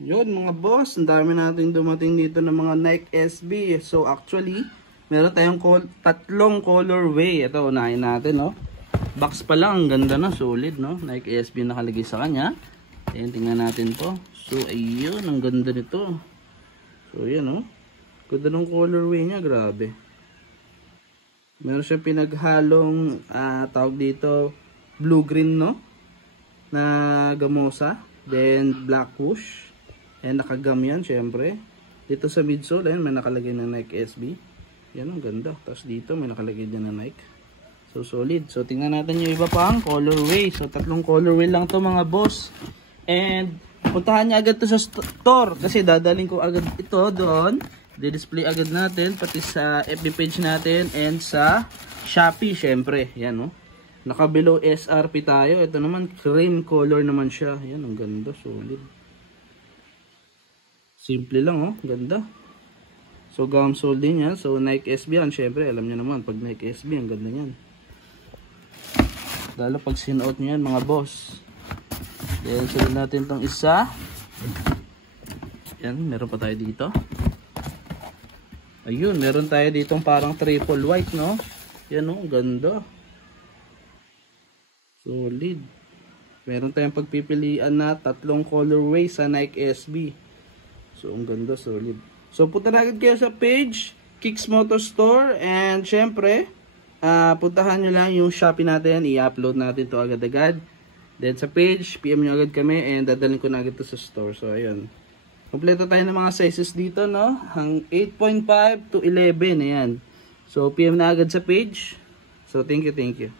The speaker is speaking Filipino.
Yun mga boss, ang dami natin dumating dito ng mga Nike SB. So actually, meron tayong tatlong colorway. Ito, unahin natin, no. Box pa lang, ang ganda na, solid, no. Nike SB nakalagay sa kanya. Ayan, tingnan natin po. So ayun, ang ganda nito. So yan, no. Ganda ng colorway niya, grabe. Meron siyang pinaghalong tawag dito blue-green, no, na gamosa. Then black push. And nakagam yan, syempre. Dito sa midsole, ayun, may nakalagay na Nike SB. Yan, ang ganda. Tapos dito, may nakalagay din na Nike. So, solid. So, tingnan natin yung iba pang colorway. So, tatlong colorway lang to mga boss. And, puntahan niya agad to sa store. Kasi dadaling ko agad ito doon. Di-display agad natin. Pati sa FB page natin. And sa Shopee, syempre. Yan, no. Naka below SRP tayo. Ito naman, cream color naman siya. Yan, ang ganda. Solid. Simple lang, oh. Ganda. So, gum sole din yan. So, Nike SB yan. Syempre, alam nyo naman, pag Nike SB, ang ganda yan. Lalo pag sinuot nyo yan, mga boss. Then, sunod natin itong isa. Yan, meron pa tayo dito. Ayun, meron tayo ditong parang triple white, no? Yan, oh. Ganda. Solid. Meron tayong pagpipilian na tatlong colorway sa Nike SB. So, ang ganda, solid. So, punta na agad kayo sa page, Kicks Motor Store. And, syempre, puntahan nyo lang yung Shopee natin. I-upload natin to agad-agad. Then, sa page, PM nyo agad kami. And, dadalhin ko na agad to sa store. So, ayun. Kompleto tayo ng mga sizes dito, no? Hang 8.5 to 11. Ayan. So, PM na agad sa page. So, thank you, thank you.